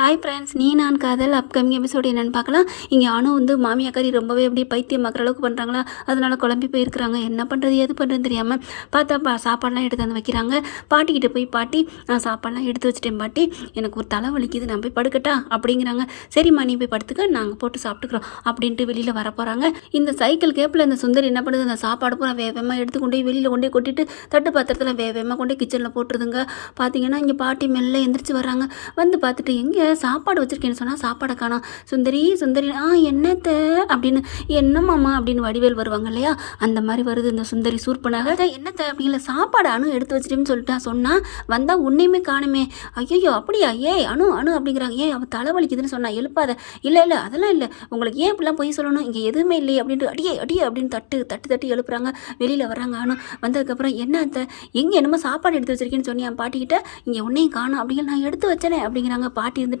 Hi friends, நீ நான் காதல் அப்கமிங் எபிசோடு என்னென்னு பார்க்கலாம். இங்கே அனு வந்து மாமியாக்காரி ரொம்பவே அப்படியே பைத்தியம் பார்க்குற அளவுக்கு பண்ணுறாங்களா, அதனால குழம்பி போயிருக்கிறாங்க. என்ன பண்ணுறது எது பண்ணுறதுன்னு தெரியாமல் பார்த்தா சாப்பாடெலாம் எடுத்து வந்து வைக்கிறாங்க. பாட்டிக்கிட்ட போய் பாட்டி நான் சாப்பாடெலாம் எடுத்து வச்சுட்டேன் பாட்டி, எனக்கு ஒரு தலை வலிக்குது, நான் போய் படுக்கட்டா அப்படிங்கிறாங்க. சரிம்மா நீ போய் படுத்துக்க, நாங்கள் போட்டு சாப்பிட்டுக்கிறோம் அப்படின்ட்டு வெளியில் வர போகிறாங்க. இந்த சைக்கிள் கேப்பில் இந்த சுந்தரி என்ன பண்ணுது, அந்த சாப்பாடு பூரா வேகமாக எடுத்து கொண்டு போய் வெளியில் கொண்டு போய் கொட்டிட்டு தட்டு பாத்திரத்தில் வேகமாக கொண்டு போய் கிச்சனில் போட்டுருதுங்க. பார்த்தீங்கன்னா இங்கே பாட்டி மெல்ல எந்திரிச்சு வராங்க. வந்து பார்த்துட்டு எங்கே சாப்பாடு வச்சுருக்கேன்னு சொன்னால் சாப்பாடை காணோம். சுந்தரி சுந்தரி என்னத்த அப்படின்னு, என்னம்மாம்மா அப்படின்னு வடிவேல் வருவாங்க இல்லையா, அந்த மாதிரி வருது இந்த சுந்தரி சூர்பனாக. என்னத்த அப்படிங்கிற சாப்பாடு அணு எடுத்து வச்சுட்டேன்னு சொல்லிட்டு சொன்னால் வந்தால் உன்னையுமே காணுமே. ஐயோ அப்படியா, அணு அணு அப்படிங்கிறாங்க. அவள் தலைவலிக்குதுன்னு சொன்னா எழுப்பாத. இல்லை இல்லை அதெல்லாம் இல்லை, உங்களுக்கு ஏன் இப்படிலாம் போய் சொல்லணும், இங்கே எதுவுமே இல்லையே அப்படின்ட்டு அடியே அடியே அப்படின்னு தட்டு தட்டு தட்டி எழுப்புறாங்க. வெளியில் வராங்க அணு. வந்ததுக்கப்புறம் என்ன அத்தை எங்கே என்னமோ சாப்பாடு எடுத்து வச்சிருக்கேன்னு சொன்னி என் பாட்டிக்கிட்ட, இங்கே உன்னையும் காணும் அப்படிங்கிற, நான் எடுத்து வச்சேனே அப்படிங்கிறாங்க. பாட்டி இருந்துட்டு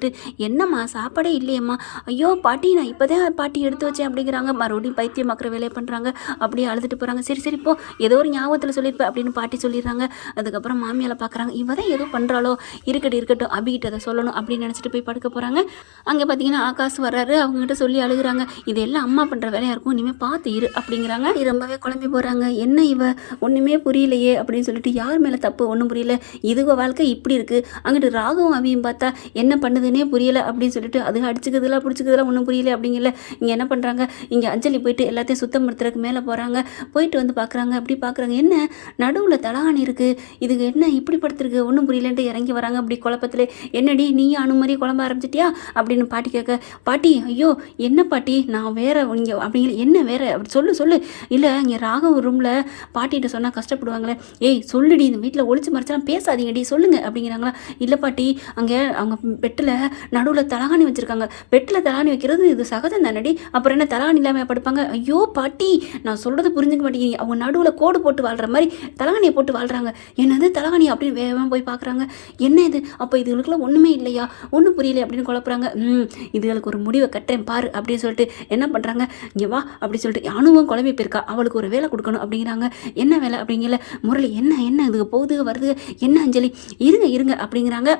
என்னம்மா சாப்பாடே இல்லையம்மா, ஐயோ பாட்டி நான் இப்போதான் பாட்டி எடுத்து வச்சேன் அப்படிங்கிறாங்க. மறுபடியும் பைத்தியம் பார்க்குற வேலையை பண்ணுறாங்க. அப்படியே அழுதுட்டு போகிறாங்க. சரி சரி போ, ஏதோ ஒரு ஞாபகத்தில் சொல்லியிருப்பேன் அப்படின்னு பாட்டி சொல்லிடுறாங்க. அதுக்கப்புறம் மாமியால் பார்க்குறாங்க, இவதான் ஏதோ பண்ணுறாளோ, இருக்கட்டும் அபிகிட்ட அதை சொல்லணும் அப்படின்னு நினச்சிட்டு போய் படுக்க போகிறாங்க. அங்கே பார்த்தீங்கன்னா ஆகாஷ் வர்றாரு. அவங்ககிட்ட சொல்லி அழுகுறாங்க, இது எல்லாம் அம்மா பண்ணுற வேலையாக இருக்கும், இனிமேல் பார்த்து இரு அப்படிங்கிறாங்க. ரொம்பவே குழம்பி போகிறாங்க. என்ன இவ ஒன்றுமே புரியலையே அப்படின்னு சொல்லிட்டு, யார் மேலே தப்பு ஒன்றும் புரியல, இதுவ வாழ்க்கை இப்படி இருக்குது, அங்கிட்டு ராகவும் அவியும் பார்த்தா என்ன பண்ணுதுன்னே புரியலை அப்படின்னு சொல்லிட்டு, அது அடிச்சுக்கிறதுலாம் பிடிச்சிக்கிறதுலாம் ஒன்றும் புரியல அப்படிங்கல. இங்கே என்ன பண்ணுறாங்க, இங்கே அஞ்சலி போயிட்டு எல்லாத்தையும் சுத்தம் படுத்துறதுக்கு மேலே போகிறாங்க. போயிட்டு வந்து பார்க்குறாங்க. அப்படி பார்க்குறாங்க, என்ன நடுவில் தலகாணி இருக்குது, இதுக்கு என்ன இப்படி படுத்துருக்கு ஒன்றும் புரியலன்ட்டு இறங்கி வராங்க. அப்படி குழப்பத்தில், என்னடி நீ அணு மாதிரி குழம்ப ஆரம்பிச்சிட்டியா அப்படின்னு பாட்டி கேட்க, பாட்டி ஐயோ என்ன பாட்டி நான் வேற இங்கே அப்படிங்கிற, என்ன வேற அப்படி சொல்லு இல்லை இங்கே ராகவ் ரூமில் பாட்டிகிட்ட சொன்னால் கஷ்டப்படுவாங்களே, ஏய் சொல்லுடி, இந்த வீட்டில் ஒளிச்சு மறைச்சலாம் பேசாதீங்கடி சொல்லுங்க அப்படிங்கிறாங்களா. இல்லை பாட்டி அங்கே அவங்க பெட்டில் நடுவில் தலகாணி வச்சுருக்காங்க, பெட்டில் தலகாணி வைக்கிறது இது சகஜம் தானடி, அப்புறம் என்ன தலகாணி இல்லாமல் படுப்பாங்க. ஐயோ பாட்டி நான் சொல்கிறது புரிஞ்சுக்க மாட்டேங்கிறீங்க, அவங்க நடுவில் கோடு போட்டு வாழ்கிற மாதிரி தலகாணியை போட்டு வாழ்கிறாங்க. என்னது தலகாணி அப்படின்னு வேகமாக போய் பார்க்குறாங்க. என்ன இது, அப்போ இதுகளுக்குலாம் ஒன்றுமே இல்லையா, ஒன்றும் புரியல அப்படின்னு குழப்புறாங்க. இதுகளுக்கு ஒரு முடிவை கட்டுறேன் பாரு அப்படின்னு சொல்லிட்டு என்ன பண்ணுறாங்க, இங்கே வா அப்படி சொல்லிட்டு அணுவும் குழம்பி போயிருக்கா, அவளுக்கு ஒரு வேலை கொடுக்கணும் அப்படிங்கிறாங்க. என்ன வேலை அப்படிங்கல, முரளி என்ன இதுக்கு போகுது வருது, என்ன அஞ்சலி இருங்க அப்படிங்கிறாங்க.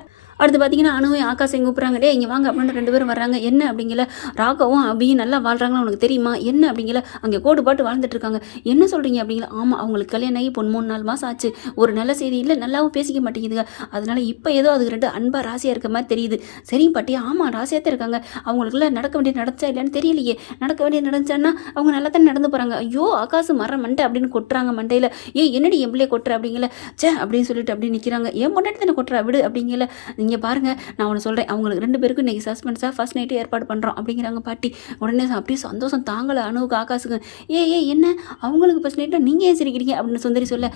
அடுத்து பார்த்தீங்கன்னா அணுவும் ஆகாஷையும் கூப்பிட்றாங்க, டே இங்கே வாங்க அப்படின்னு 2 பேரும் வர்றாங்க. என்ன அப்படிங்கல, ராகவும் அபியும் நல்லா வாழ்கிறாங்களா உனக்கு தெரியுமா, என்ன அப்படிங்கல, அங்கே கோடு பாட்டு வாழ்ந்துட்டு இருக்காங்க. என்ன சொல்கிறீங்க அப்படிங்கல, ஆமாம் அவங்களுக்கு கல்யாணம் ஆகி 3-4 மாதம் ஆச்சு, ஒரு நல்ல செய்தி இல்லை, நல்லாவும் பேசிக்க மாட்டேங்குதுங்க, அதனால இப்போ ஏதோ அதுக்கு 2 அன்பாக ராசியாக இருக்க மாதிரி தெரியுது. சரி பாட்டி ஆமாம் ராசியாக தான் இருக்காங்க, அவங்களுக்குள்ள நடக்க வேண்டியது நடந்துச்சா இல்லைன்னு தெரியலையே, நடக்க வேண்டியது நடந்துச்சான்னா அவங்க நல்லா தான் நடந்து போகிறாங்க. ஐயோ ஆகாசு மரம் மண்டை அப்படின்னு கொட்டுறாங்க மண்டையில். என்னடி எம்பிளே கொட்டுற அப்படிங்கல, சே அப்படின்னு சொல்லிட்டு அப்படி நிற்கிறாங்க. ஏன் முன்னாடி தானே கொட்டுறா விடு அப்படிங்கல. இங்கே பாருங்க நான் ஒன்று சொல்கிறேன், அவங்களுக்கு 2 பேருக்கும் இன்றைக்கி சஸ்பென்ஸாக ஃபர்ஸ்ட் நைட்டு ஏற்பாடு பண்ணுறோம் அப்படிங்கிறாங்க பாட்டி. உடனே அப்படியே சந்தோஷம் தாங்கலை அணுவுக்கு ஆகாசுக்கு. என்ன அவங்களுக்கு ஃபர்ஸ்ட் நைட்டாக நீங்கள் ஏன் சிரிக்கிறீங்க அப்படின்னு சுந்தரி சொல்ல,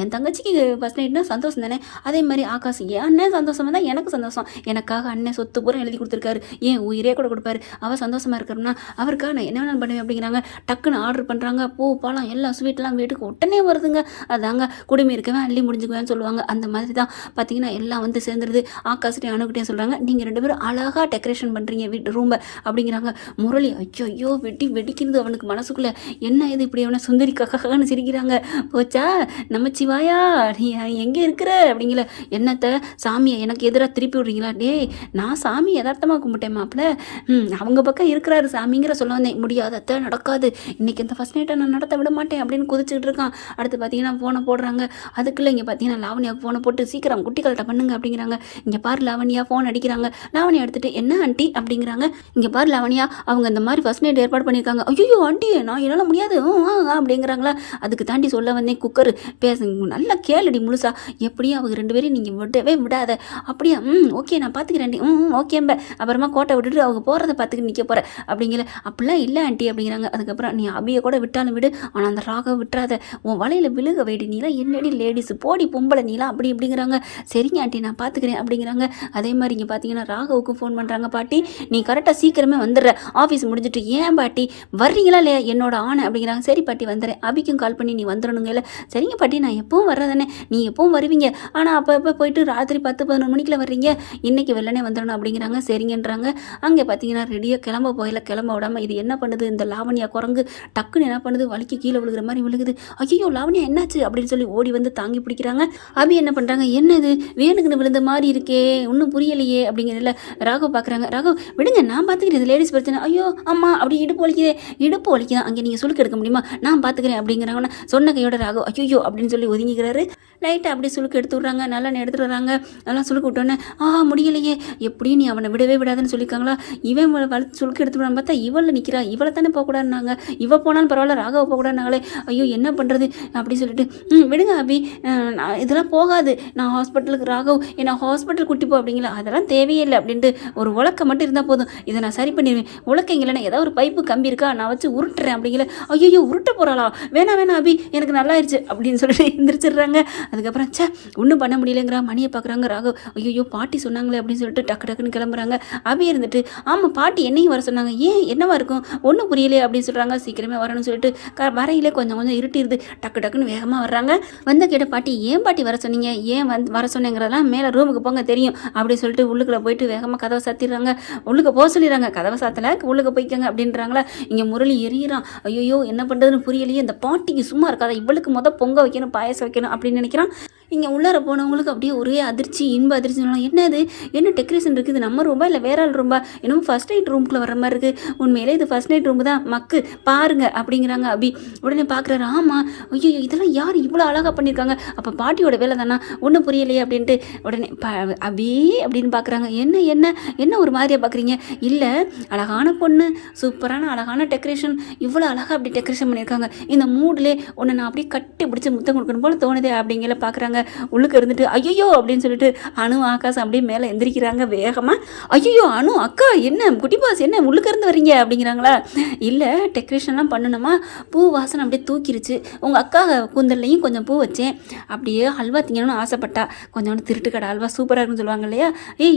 என் தங்கச்சிக்கு ஃபர்ஸ்ட் நைட்னா சந்தோஷம் தானே, அதே மாதிரி ஆகாசு என் அண்ணன் சந்தோஷமாக தான் எனக்கு சந்தோஷம், எனக்காக அண்ணன் சொத்து பூரா எழுதி கொடுத்துருக்காரு, ஏன் உயிரே கூட கொடுப்பாரு, அவள் சந்தோஷமாக இருக்கிறோம்னா அவருக்காக நான் என்ன வேணாலும் பண்ணுவேன் அப்படிங்கிறாங்க. டக்குன்னு ஆர்டர் பண்ணுறாங்க, பூ பழம் எல்லாம் ஸ்வீட்லாம் வீட்டுக்கு உடனே வருதுங்க. அதாங்க குடுமி இருக்கவே அள்ளி முடிஞ்சுக்குவேன்னு சொல்லுவாங்க. அந்த மாதிரி தான் பார்த்தீங்கன்னா எல்லாம் வந்து சேர்ந்துருது. ஆகாசிட்டே அணுகிட்டே சொல்கிறாங்க, நீங்கள் 2 பேரும் அழகாக டெக்கரேஷன் பண்ணுறீங்க வீட்டு ரூமை அப்படிங்கிறாங்க. முரளி ஐயோ வெடிக்கிறது அவனுக்கு மனசுக்குள்ளே, என்ன இது இப்படி அவனை சுந்தரி கக்கான்னு சிரிக்கிறாங்க. போச்சா நம்ம சிவாயா நீ எங்கே இருக்கிற அப்படிங்கிற, என்னத்தை சாமியை எனக்கு எதிராக திருப்பி விடுறீங்களா, நான் சாமி யதார்த்தமாக கும்பிட்டேன் மாப்பிள்ள, அவங்க பக்கம் இருக்கிறாரு சாமிங்கிற சொல்ல வந்தேன், முடியாது அத்தை நடக்காது, இன்றைக்கி இந்த ஃபர்ஸ்ட் நைட்டை நான் நடத்த விட மாட்டேன் அப்படின்னு குதிச்சுக்கிட்டு இருக்கான். அடுத்து பார்த்தீங்கன்னா ஃபோனை போடுறாங்க. அதுக்குள்ளே இங்கே பார்த்தீங்கன்னா லாவணியாவுக்கு ஃபோனை போட்டு சீக்கிரம் குட்டிகள்கிட்ட பண்ணுங்க அப்படிங்கிறாங்க. இங்கே பாரு லாவணியா ஃபோன் அடிக்கிறாங்க. லாவணியா எடுத்துகிட்டு என்ன ஆண்டி அப்படிங்கிறாங்க. இங்கே பாரு லாவணியா அவங்க இந்த மாதிரி ஃபர்ஸ்ட் நைட் ஏற்பாடு பண்ணியிருக்காங்க. ஐயோ ஆண்டி நான் என்னால் முடியாது அப்படிங்கிறாங்களா. அதுக்கு தாண்டி சொல்ல வந்தேன் குக்கர் பேச நல்லா கேளுடி முழுசா, எப்படியும் அவங்க 2 பேரையும் நீங்கள் விடவே விடாத, அப்படியா ஓகே நான் பார்த்துக்கிறேன் ஓகேம்ப, அப்புறமா கோட்டை விட்டுட்டு அவங்க போகிறத பார்த்துக்கிட்டு நிற்க போகிறேன் அப்படிங்கிற. அப்படிலாம் இல்லை ஆண்டி அப்படிங்கிறாங்க. அதுக்கப்புறம் நீ அபியை கூட விட்டாலும் விடு, ஆனால் அந்த ராக விட்டுறாத, உன் வலையில் விழுக வைடி, நீலாம் என்னடி லேடிஸ் போடி பொம்பளை நீலாம் அப்படி இப்படிங்கிறாங்க. சரிங்க ஆண்டி நான் பார்த்துக்கிறேன் அப்படிங்கிறாங்க. அதே மாதிரி இங்கே பார்த்தீங்கன்னா ராகவுக்கு ஃபோன் பண்ணுறாங்க. பாட்டி நீ கரெக்டாக சீக்கிரமே வந்துடுற, ஆஃபீஸ் முடிஞ்சிட்டு ஏன் பாட்டி வர்றீங்களா இல்லையா என்னோட ஆணை அப்படிங்கிறாங்க. சரி பாட்டி வந்துடுறேன், அபிக்கும் கால் பண்ணி நீ வந்துடணுங்க. இல்லை சரிங்க பாட்டி நான் எப்பவும் வர்றதானே, நீ எப்பவும் வருவீங்க, ஆனால் அப்போ போயிட்டு ராத்திரி 10-11 மணிக்குள்ள வர்றீங்க, இன்றைக்கி வெள்ளனே வந்துடணும் அப்படிங்கிறாங்க. சரிங்கன்றாங்க. அங்கே பார்த்தீங்கன்னா ரெடியாக கிளம்ப போயில, கிளம்ப விடாமல் இது என்ன பண்ணுது இந்த லாவணியா குரங்கு, டக்குன்னு என்ன பண்ணுது வலிக்கு கீழே விழுகிற மாதிரி விழுகுது. ஐயோ லாவணியா என்னாச்சு அப்படின்னு சொல்லி ஓடி வந்து தாங்கி பிடிக்கிறாங்க. அபி என்ன பண்ணுறாங்க, என்னது வேணுக்குன்னு விழுந்த மாதிரி இருக்கே இருக்கே, ஒன்றும் புரியலையே அப்படிங்கிறதுல ராகவ் பார்க்குறாங்க. ராகவ் விடுங்க, நான் பார்த்துக்கிறேன், இது லேடிஸ் பிரச்சனை. ஐயோ அம்மா அப்படி இடுப்பு வலிக்குதே, இடுப்பு வலிக்குதான், அங்கே நீங்கள் சுளுக்கு எடுக்க முடியுமா, நான் பார்த்துக்கிறேன் அப்படிங்கிறாங்கன்னா சொன்ன கையோட ராகவ் ஐயோ அப்படின்னு சொல்லி ஒதுங்கிக்கிறாரு. லைட்டாக அப்படியே சுளுக்கு எடுத்து விட்றாங்க, நல்லா எடுத்துகிட்டு வராங்க. நல்லா சுளுக்கு விட்டோன்னே முடியலையே, எப்படியும் நீ அவனை விடவே விடாதுன்னு சொல்லியிருக்காங்களா, இவன் வளர்த்து சுளுக்கு எடுத்து விடான்னு பார்த்தா இவளை நிற்கிறா, இவளை தானே போகக்கூடாதுனாங்க, இவ போனாலும் பரவாயில்ல ராகவ போகக்கூடாதுனாங்களே, ஐயோ என்ன பண்ணுறது அப்படின்னு சொல்லிட்டு விடுங்க அபி, இதெல்லாம் போகாது, நான் ஹாஸ்பிட்டலுக்கு ராகவ் என்னை ஹாஸ்பிட்டல் கூட்டி போ அப்படிங்களா, அதெல்லாம் தேவையே இல்லை அப்படின்ட்டு ஒரு உலக்க மட்டும் இருந்தால் போதும், இதை நான் சரி பண்ணிடுவேன், உலக்கைங்களேன்னா ஏதாவது ஒரு பைப்பு கம்பி இருக்கா, நான் வச்சு உருட்டுறேன் அப்படிங்கிற. ஐயோ உருட்ட போகிறாளா, வேணாம் அபி எனக்கு நல்லாயிருச்சு அப்படின்னு சொல்லிட்டு எந்திரிச்சிடுறாங்க. அதுக்கப்புறம் ஒன்றும் பண்ண முடியலைங்கிறா. மணியை பார்க்குறாங்க ராகவ், ஐயோ பாட்டி சொன்னாங்களே அப்படின்னு சொல்லிட்டு டக்கு டக்குன்னு கிளம்புறாங்க. அபி இருந்துட்டு ஆமாம் பாட்டி என்னையும் வர சொன்னாங்க, ஏன் என்னவா இருக்கும் ஒன்றும் புரியலையே அப்படின்னு சொல்கிறாங்க. சீக்கிரமே வரணும்னு சொல்லிட்டு வரையிலே கொஞ்சம் இருட்டிடுது. டக்கு டக்குன்னு வேகமாக வர்றாங்க. வந்த கேட்ட பாட்டி ஏன் பாட்டி வர சொன்னீங்க, ஏன் வர சொன்னேங்கிறதெல்லாம் மேலே ரூமுக்கு போங்க தெரியும் அப்படின்னு சொல்லிட்டு உள்ளுக்குள்ளே போயிட்டு வேகமாக கதவை சாத்திடுறாங்க. உள்ளுக்கு போக சொல்லிடுறாங்க. கதவை சாத்தலை, உள்ளுக்கு போய்க்கங்க அப்படின்றாங்களா. இங்கே முரளி எறிகிறான். ஐயோ என்ன பண்ணுறதுன்னு புரியலையே, இந்த பாட்டிக்கு சும்மா இருக்காதா, இவளுக்கு பொங்க வைக்கணும் பாயசம் வைக்கணும் அப்படின்னு நினைக்கிறான். இங்கே உள்ளார போனவங்களுக்கு அப்படியே ஒரே அதிர்ச்சி, இன்ப அதிர்ச்சி. என்னது என்ன டெக்கரேஷன் இருக்குது, நம்ம ரூம்பா இல்லை வேற ஆள் ரூம்பா, இன்னும் ஃபர்ஸ்ட் நைட் ரூம்குள்ளே வர மாதிரி இருக்குது, உண்மையிலே இது ஃபர்ஸ்ட் நைட் ரூம் தான் மக்கு பாருங்க அப்படிங்கிறாங்க அபி. உடனே பார்க்குறாரு, ஆமாம் ஐயோ இதெல்லாம் யார் இவ்வளோ அழகாக பண்ணியிருக்காங்க, அப்போ பாட்டியோட வேலை தானா, ஒன்றும் புரியலையே அப்படின்ட்டு உடனே அபி அப்படின்னு பார்க்குறாங்க. என்ன என்ன என்ன ஒரு மாதிரியாக பார்க்குறீங்க, இல்லை அழகான பொண்ணு, சூப்பரான அழகான டெக்கரேஷன், இவ்வளோ அழகாக அப்படி டெக்கரேஷன் பண்ணியிருக்காங்க, இந்த மூடிலே உன்னை நான் அப்படியே கட்டி பிடிச்சி முத்தம் கொடுக்கணும் போல தோணுதே அப்படிங்கிற பார்க்குறாங்க. உள்ளுக்கு இருந்துட்டு ஐயோ அப்படின்னு சொல்லிட்டு அனு ஆகாசம் அப்படியே மேலே எந்திரிக்கிறாங்க வேகமாக. ஐயோ அனு அக்கா என்ன குட்டி பாஸ் என்ன உள்ளுக்கு இருந்து வரீங்க அப்படிங்கிறாங்களா. இல்லை டெக்கரேஷன்லாம் பண்ணணுமா, பூ வாசனை அப்படியே தூக்கிருச்சு, உங்கள் அக்கா கூந்தல்லையும் கொஞ்சம் பூ வச்சேன், அப்படியே அல்வா திங்கணும்னு ஆசைப்பட்டா, கொஞ்சோண்டு திருட்டு கடை அல்வா சூப்பராக இருக்குன்னு சொல்லுவாங்க இல்லையா,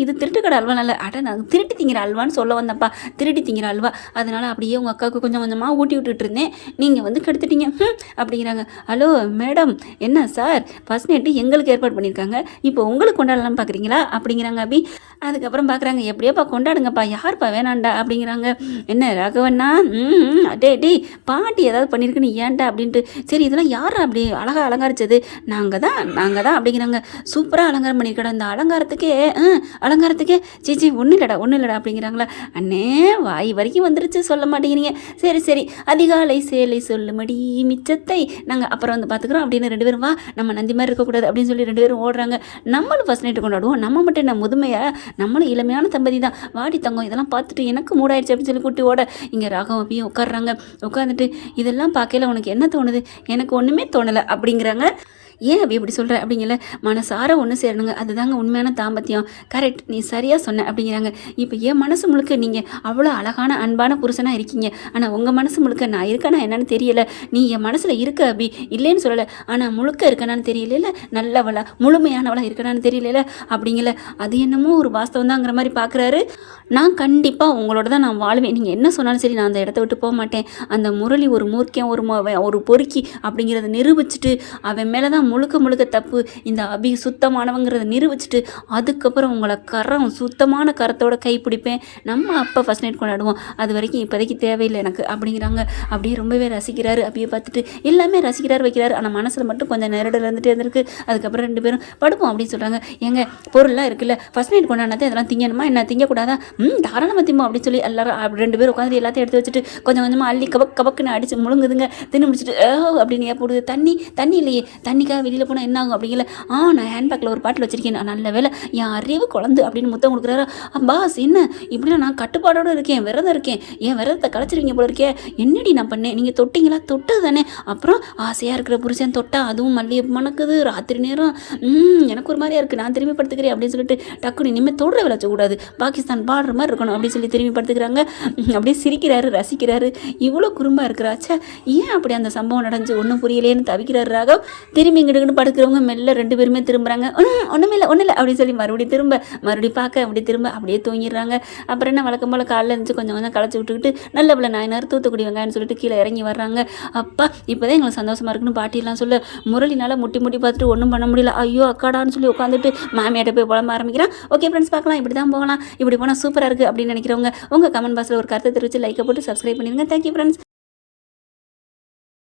இது திருட்டு கடை அல்வா நல்ல நான் திருட்டி திங்கிற அல்வான்னு சொல்ல வந்தப்பா, திருட்டி திங்கிற அல்வா, அதனால் அப்படியே உங்கள் அக்காவுக்கு கொஞ்சம் கொஞ்சமாக ஊட்டி விட்டுட்டு இருந்தேன், நீங்கள் கெடுத்துட்டீங்க அப்படிங்கிறாங்க. ஹலோ மேடம், என்ன சார் ஃபர்ஸ்ட் நைட்டு எங்களுக்கு ஏற்பாடு பண்ணியிருக்காங்க, இப்போ உங்களுக்கு கொண்டாடலாம் பார்க்குறீங்களா அப்படிங்கிறாங்க அபி. அதுக்கப்புறம் பார்க்குறாங்க, எப்படியோப்பா கொண்டாடுங்கப்பா, யார்ப்பா வேணாண்டா அப்படிங்கிறாங்க. என்ன ராகவண்ணா, டே பாட்டி ஏதாவது பண்ணியிருக்குன்னு ஏன்டா அப்படின்ட்டு. சரி இதெல்லாம் யாரா அப்படி அழகாக அலங்காரிச்சது, நாங்கள் தான் அப்படிங்கிறாங்க. சூப்பராக அலங்காரம் பண்ணியிருக்கடா, இந்த அலங்காரத்துக்கே சீச்சி ஒன்றும் இல்லைடா அப்படிங்கிறாங்களா. அண்ணே வாய் வரைக்கும் வந்துருச்சு, சொல்ல மாட்டேங்கிறீங்க, சரி அதிகாலை சேலை சொல்லுமடி மிச்சத்தை நாங்கள் அப்புறம் பார்த்துக்குறோம் அப்படின்னு ரெண்டு பேரும், வா நம்ம நந்தி மாதிரி இருக்கக்கூடாது அப்படின்னு சொல்லி ரெண்டு பேரும் ஓடுறாங்க. நம்மளும் ஃபர்ஸ்ட் நைட்டு கொண்டாடுவோம், நம்ம மட்டும் என்ன முதுமையா, நம்மளும் இளமையான தம்பதி தான், வாடி தங்கம் இதெல்லாம் பார்த்துட்டு எனக்கு மூடாயிடுச்சு அப்படின்னு சொல்லி கூட்டி ஓட இங்கே ராகம் அப்படியே உட்காடுறாங்க. உட்காந்துட்டு இதெல்லாம் பார்க்கல உனக்கு என்ன தோணுது, எனக்கு ஒன்றுமே தோணலை அப்படிங்கிறாங்க. ஏன் இப்படி சொல்கிற அப்படிங்கல, மனசார ஒன்று சேரணுங்க, அதுதாங்க உண்மையான தாம்பத்தியம், கரெக்ட் நீ சரியாக சொன்ன அப்படிங்கிறாங்க. இப்போ என் மனசு முழுக்க நீங்கள் அவ்வளோ அழகான அன்பான புருஷனாக இருக்கீங்க, ஆனால் உங்கள் மனசு முழுக்க நான் இருக்கேனா என்னன்னு தெரியலை, நீ என் மனசில் இருக்க அபி இல்லைன்னு சொல்லலை, ஆனால் முழுக்க இருக்கனான்னு தெரியல, நல்லவளா முழுமையானவளா இருக்கனான்னு தெரியல அப்படிங்கல. அது என்னமோ ஒரு வாஸ்தவம் தாங்கிற மாதிரி பார்க்குறாரு. நான் கண்டிப்பாக உங்களோட தான் நான் வாழ்வேன், நீங்கள் என்ன சொன்னாலும் சரி நான் அந்த இடத்த விட்டு போக மாட்டேன். அந்த முரளி ஒரு மூர்க்கியம் ஒரு பொறுக்கி அப்படிங்கிறத நிரூபிச்சுட்டு அவன் மேலே தான் முழுக்க தப்பு, இந்த அபி சுத்தமானவங்கிறத நிரூபிச்சுட்டு அதுக்கப்புறம் உங்களை சுத்தமான கரத்தோட கைப்பிடிப்பேன், நம்ம அப்போ ஃபர்ஸ்ட் நைட் கொண்டாடுவோம், அது வரைக்கும் இப்போதைக்கு தேவையில்லை எனக்கு அப்படிங்கிறாங்க. அப்படியே ரொம்பவே ரசிக்கிறாரு, அப்படியே பார்த்துட்டு எல்லாமே ரசிக்கிறாரு வைக்கிறாரு, ஆனால் மனசில் மட்டும் கொஞ்சம் நேரடில் இருந்துகிட்டே இருந்திருக்கு. அதுக்கப்புறம் ரெண்டு பேரும் படுப்போம் அப்படின்னு சொல்கிறாங்க. எங்க பொருள்லாம் இருக்குல்ல, ஃபர்ஸ்ட் நைட் கொண்டாடினதே அதெல்லாம் திங்கணுமா என்ன, திங்கக்கூடாதா, தாராளமாக திம்போம் அப்படின்னு சொல்லி எல்லாரும் ரெண்டு பேரும் உட்காந்து எல்லாத்தையும் எடுத்து வச்சுட்டு கொஞ்சம் கொஞ்சமாக அள்ளி கபக்குன்னு அடித்து முழுங்குதுங்க. தின்னு முடிச்சுட்டு அப்படின்னு ஏற்படுது. தண்ணி இல்லையே, தண்ணிக்காக வெளியில் போனால் என்ன ஆகும் அப்படிங்கல. நான் ஹேண்ட்பேக்கில் ஒரு பாட்டில் வச்சிருக்கேன், நல்ல வேலை என் அறிவு குழந்து அப்படின்னு முத்தம் கொடுக்குறாரு. பாஸ் என்ன இப்படிலாம், நான் கட்டுப்பாடோடு இருக்கேன், விரதம் இருக்கேன், என் விரதத்தை கலைச்சிருவீங்க போல இருக்கே, என்னடி நான் பண்ணேன், நீங்கள் தொட்டிங்களா, தொட்டது தானே, அப்புறம் ஆசையாக இருக்கிற புருஷன் தொட்டா அதுவும் மல்லிகை மணக்குது, ராத்திரி நேரம் எனக்கு ஒரு மாதிரியா இருக்குது, நான் திரும்பி படுத்துக்கிறேன் அப்படின்னு சொல்லிட்டு டக்குனு இனிமேல் தொடுற விளைச்சக்கூடாது, பாகிஸ்தான் பாடுற மாதிரி இருக்கணும் அப்படின்னு சொல்லி திரும்பி படுத்துக்கிறாங்க. அப்படியே சிரிக்கிறாரு, ரசிக்கிறாரு. இவ்வளோ குறும்பாக இருக்கிறாச்சா, ஏன் அப்படி அந்த சம்பவம் நடந்துச்சு ஒன்றும் புரியலேன்னு தவிக்கிறாரு ராகவ். திரும்பி இங்கிட்டு படுக்கிறவங்க மெல்ல ரெண்டு பேருமே திரும்புறாங்க. ஒன்றும் இல்லை அப்படின்னு சொல்லி மறுபடியும் பார்க்க அப்படி திரும்ப அப்படியே தூங்கிடுறாங்க. அப்புறம் என்ன வழக்கம் போல் காலையில் இருந்துச்சு கொஞ்சம் களைச்சி விட்டுக்கிட்டு நல்ல பிள்ளை நாயனார் தூத்துக்குடி வெங்காயம்னு சொல்லிட்டு கீழே இறங்கி வர்றாங்க. அப்பா இப்போதான் எங்களுக்கு சந்தோஷமா இருக்குன்னு பாட்டிலாம் சொல்ல, முரளினால முட்டி பார்த்துட்டு ஒன்றும் பண்ண முடியல, ஐயோ அக்காடான்னு சொல்லி உட்காந்துட்டு மாமியாட்ட போய் புலம்ப ஆரம்பிக்கிறான். ஓகே ஃப்ரெண்ட்ஸ், பார்க்கலாம், இப்படி தான் போகலாம், இப்படி போனால் சூப்பராக இருக்குது அப்படின்னு நினைக்கிறவங்க உங்கள் கமெண்ட் பாக்ஸில் ஒரு கருத்தை தெரிவித்து லைக்கை போட்டு சப்ஸ்கிரைப் பண்ணிடுங்க. Thank you friends.